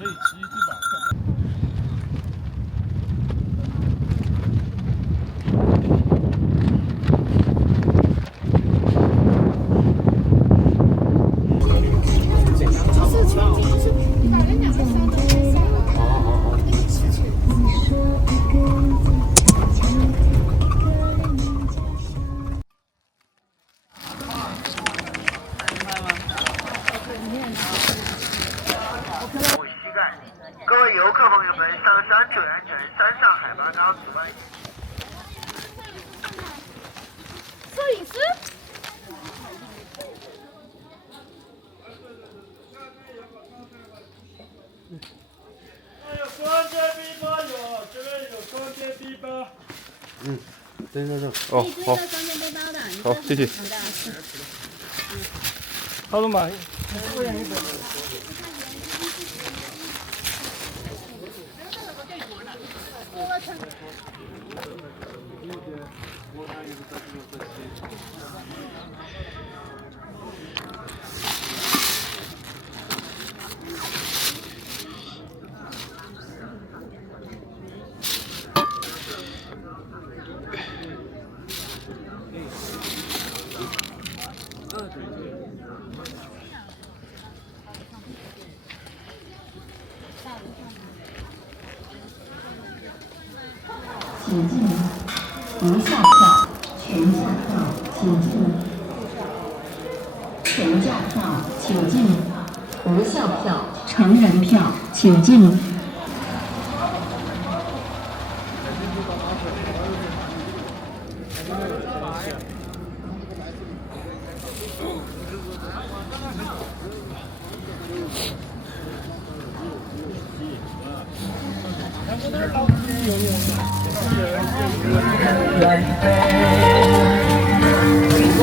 可以骑一把。各位游客朋友们，上山注意安全，山上海拔高，此外。摄影师。有双肩臂包有，这边有双肩臂包。这。哦，好。双肩背包的，好，谢谢。好的。好了嘛。请进，无效票，全价票，请进。全价票，请进。无效票，成人票，请进。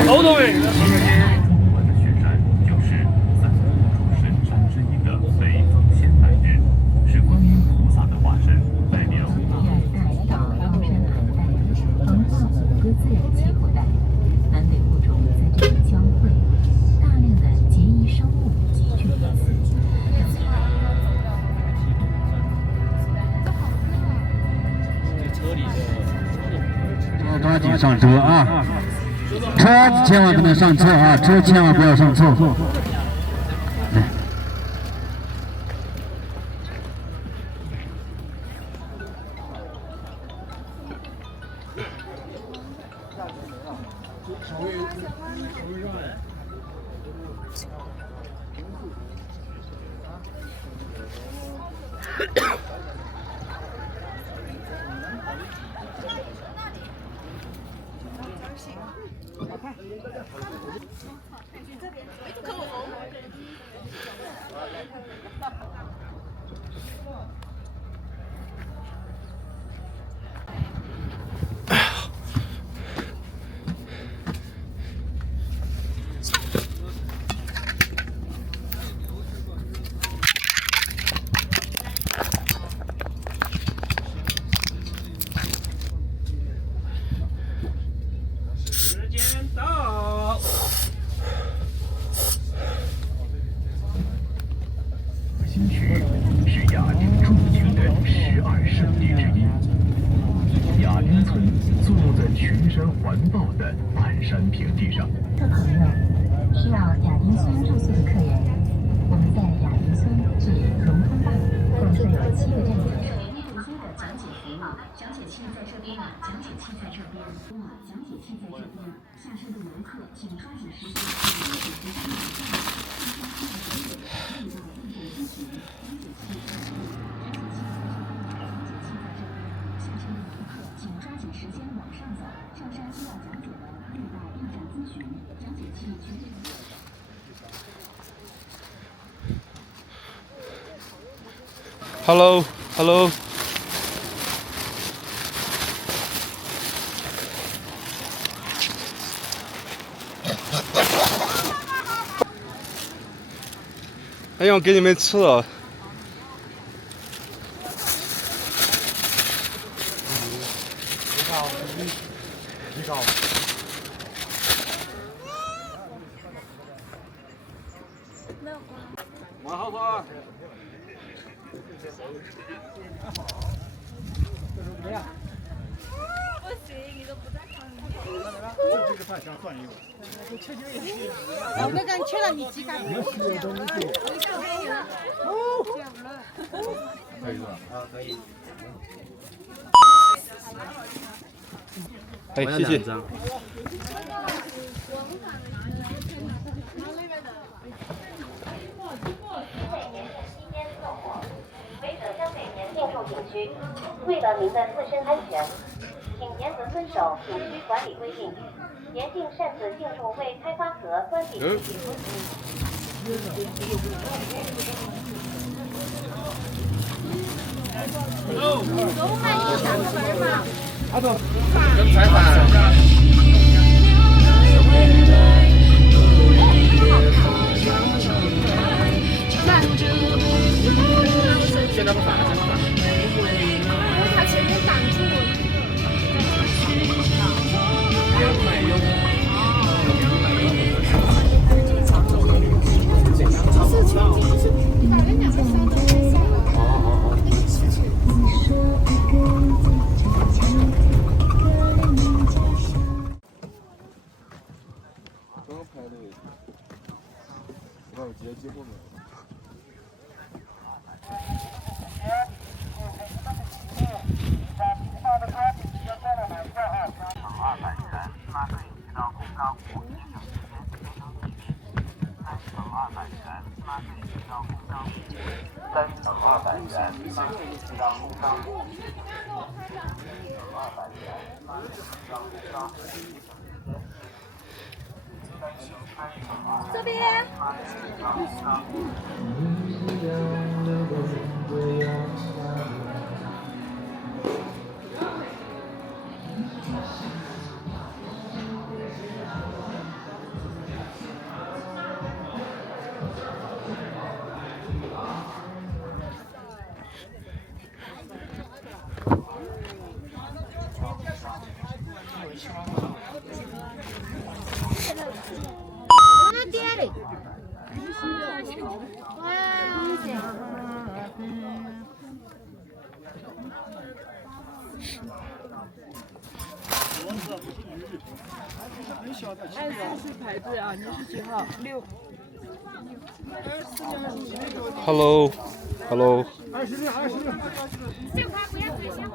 好多位。我的雪山就是三个主神山之一的北峰仙台日，是观音菩萨的化身，代表。到高山寒带，横跨5个自然气候带，南北物种在这里交汇，大量的结衣生物集聚于此。抓紧上车啊！车千万不能上错啊！车千万不要上错。时间到。新区是亚丁著名的12圣地之一。亚丁村坐落在群山环抱的半山平地上。各朋友，需要亚丁村住宿的客人，我们在亚丁村至龙峰坝共设有7个站点。讲解服务，讲解器在这边，讲解器在这边，讲解器在这边。下车的游客请抓紧时间，往上走，上山需要讲解的，可以到驿站咨询，讲解器确认。Hello。哎呀，我给你们吃了。你好。往后走。不行，你都不在看。这个饭想换一个。我刚刚吃了你几杆？可以是吧？啊，可以。哎，谢谢。为了您的自身安全，请严格遵守景区管理规定，严禁擅自进入未开发和关闭区域。都买一个3个门嘛。跟采访。现在不反了，现在不反。他前面挡住我刚拍的，那我直接接后面。这边。按顺序排队啊！你是几号？6。Hello。26。先爬，不要追，先爬。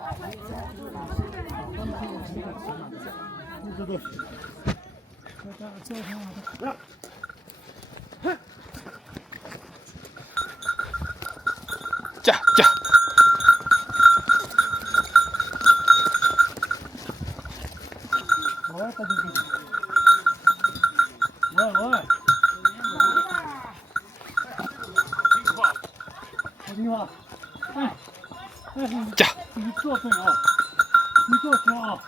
驾。喂。你好。驾。你坐对啊，你坐车啊。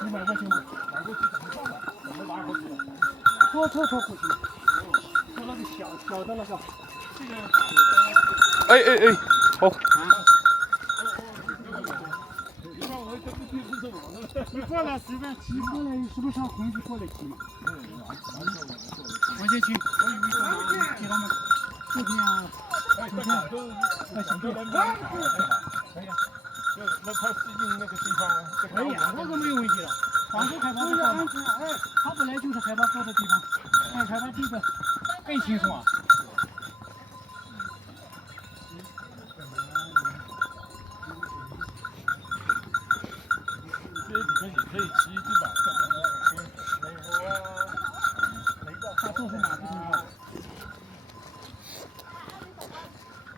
你买过去吗？买过去怎么放的？我们拿过去了。拖过去，拖那个小的那个。哎，好。你过来随便骑过来，是不是要红旗过来骑嘛？往前骑，我以为给他们昨天啊，行动。可以啊，那他适应那个地方啊，可以啊，那个没有问题的。防止海拔高嘛，他本来就是海拔高的地方，但海拔低的更轻松啊。这里面也可以骑对吧？他做是哪个地方？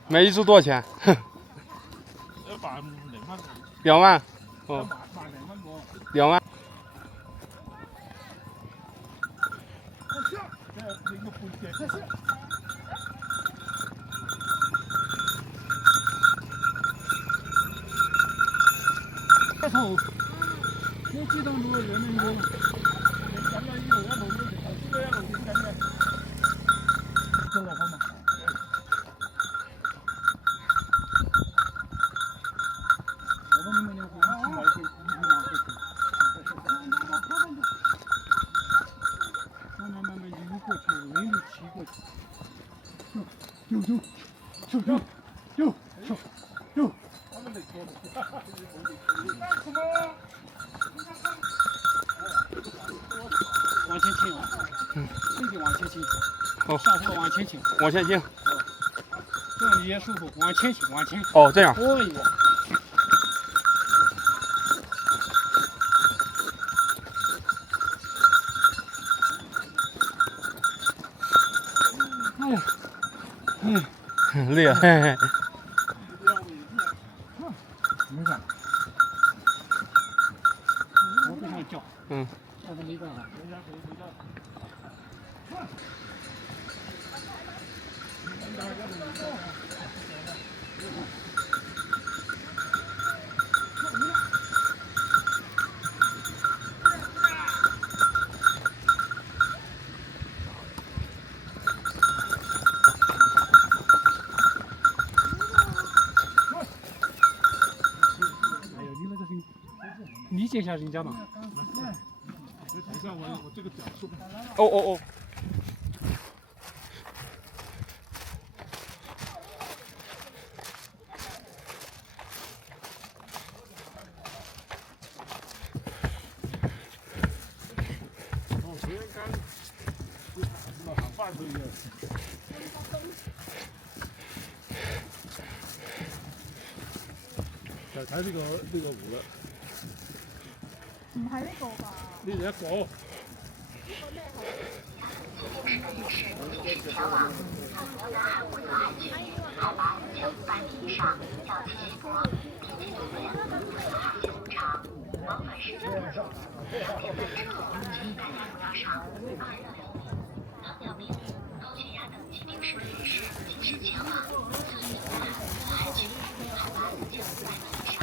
买一只多少钱？2万。哦。2万。我记得如果人们有，咱们有要弄的，这个要弄的，赶紧。走了，好吗？我问你们两个，买一些。往前倾啊，身体往前倾，哦上坡往前倾，往前倾。这样也舒服，往前倾，往前。哦，这样。可以。累啊。没事。我不想叫。嗯。但是没办法。理解一下人家嘛。等一下，我这个脚受不了。哦哦哦。睇呢個湖啦。唔係呢個吧？呢度一個。前往自由的海沃德海区，海拔1500米以上，要骑西坡，并且路线会有海线无常，往返时间不足，2天班车，请大家不要上2人的飞机。糖尿病、高血压等疾病史人士禁止前往自由的海沃德海区，海拔4500米以上。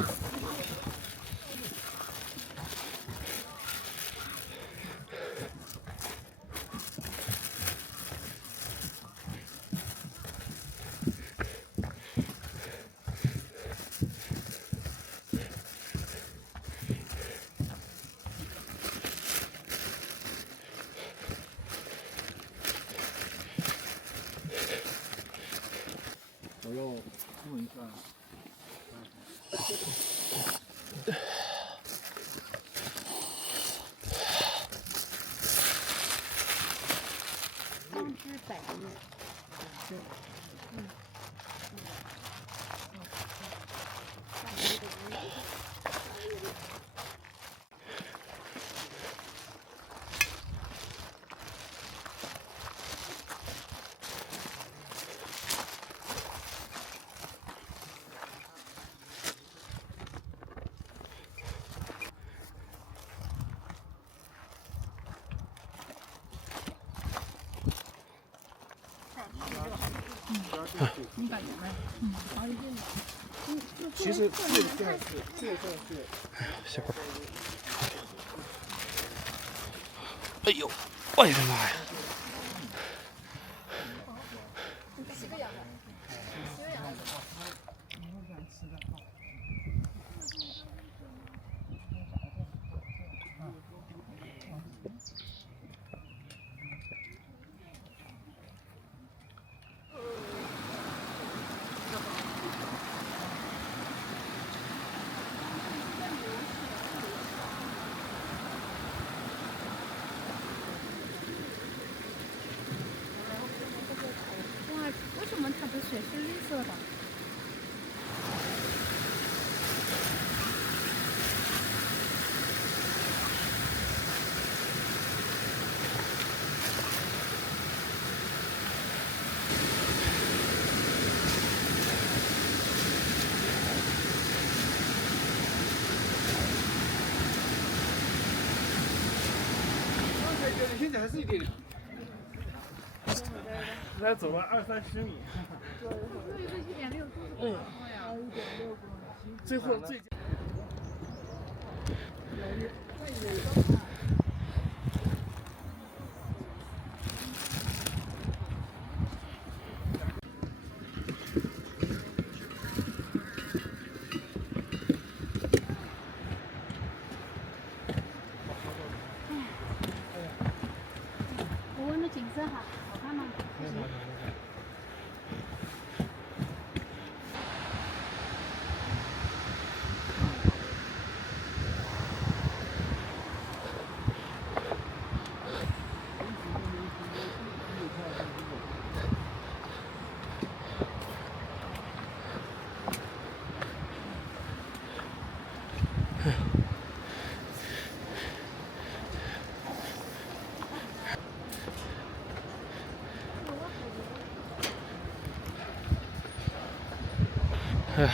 我要问一下。方知北路。其实这算是。小块。哎呦，我的妈呀！为什么它的水是绿色的？现在还是一点点。才走了20-30米。最后最。我问的景色好看吗？哎呀。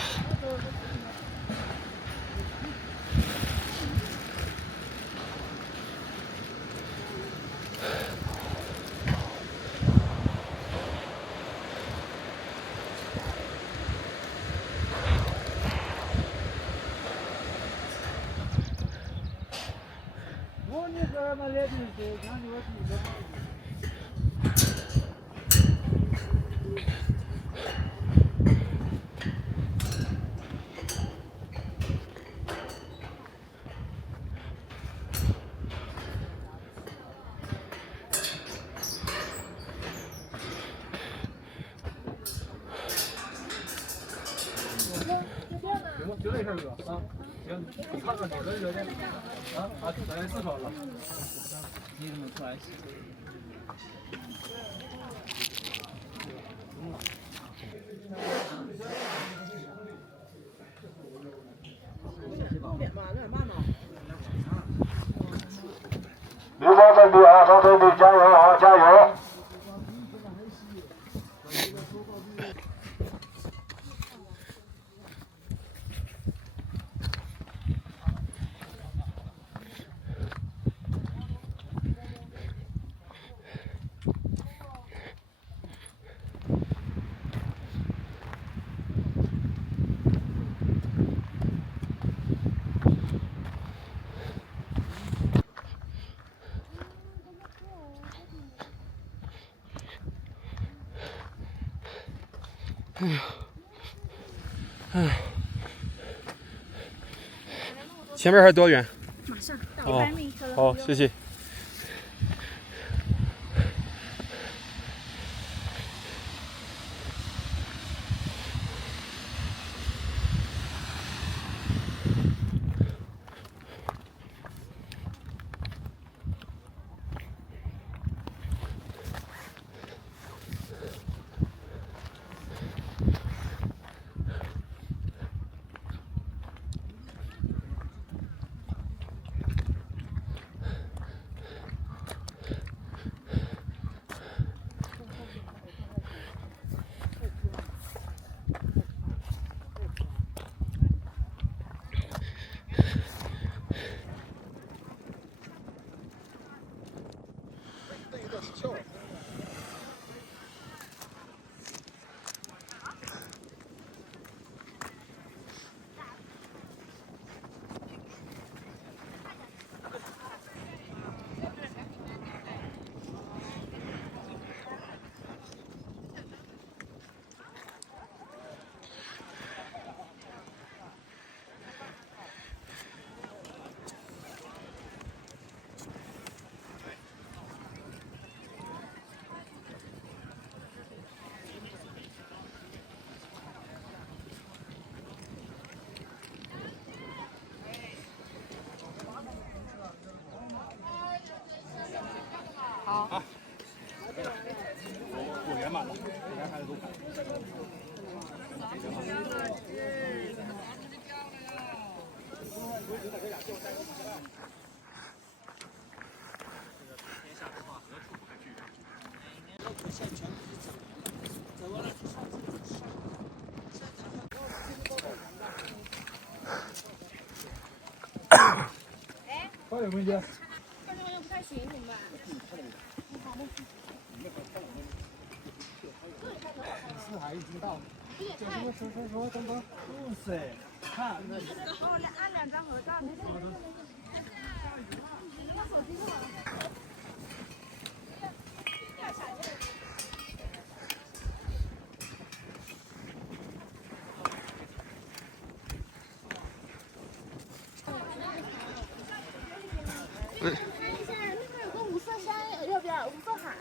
就这事儿哥啊，行，看看哪个热点啊，咱自说了。你怎么突然洗？绿色阵地啊，招阵地，加油啊，加油！哎呀，哎呀，前面还多远？马上到100米。好，谢谢。过圆满了，应该还是都看。快点回去。这个又不太行，怎么办？四海已经到，这什么说等等，不是，看那。哦，按2张合照。看一下，那边有个五色山，右边五色海。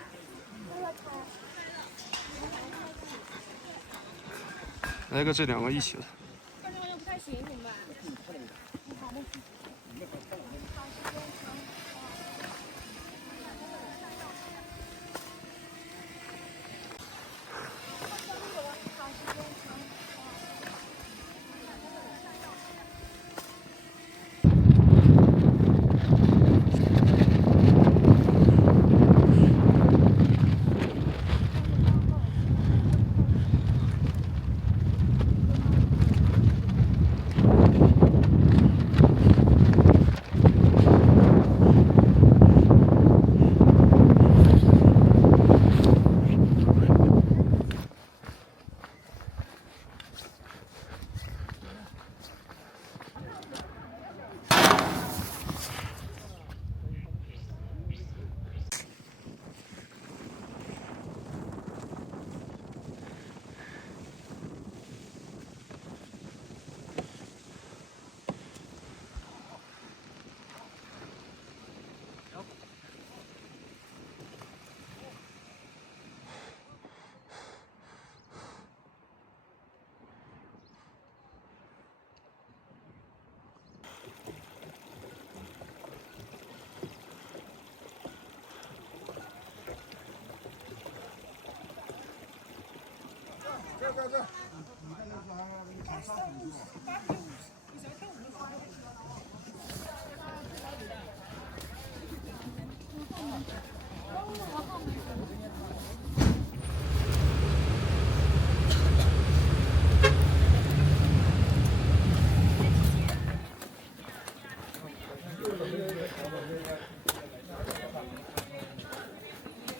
来个这2个一起的。这个又不太行，怎么办？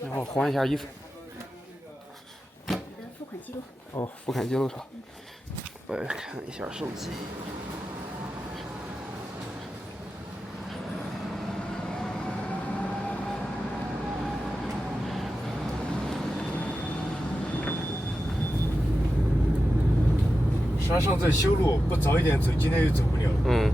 然后换一下衣服。你的付款记录。哦，付款记录上。我看一下手机。山上在修路，不早一点走，今天又走不了。嗯。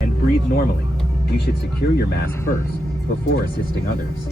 And breathe normally. You should secure your mask first, before assisting others.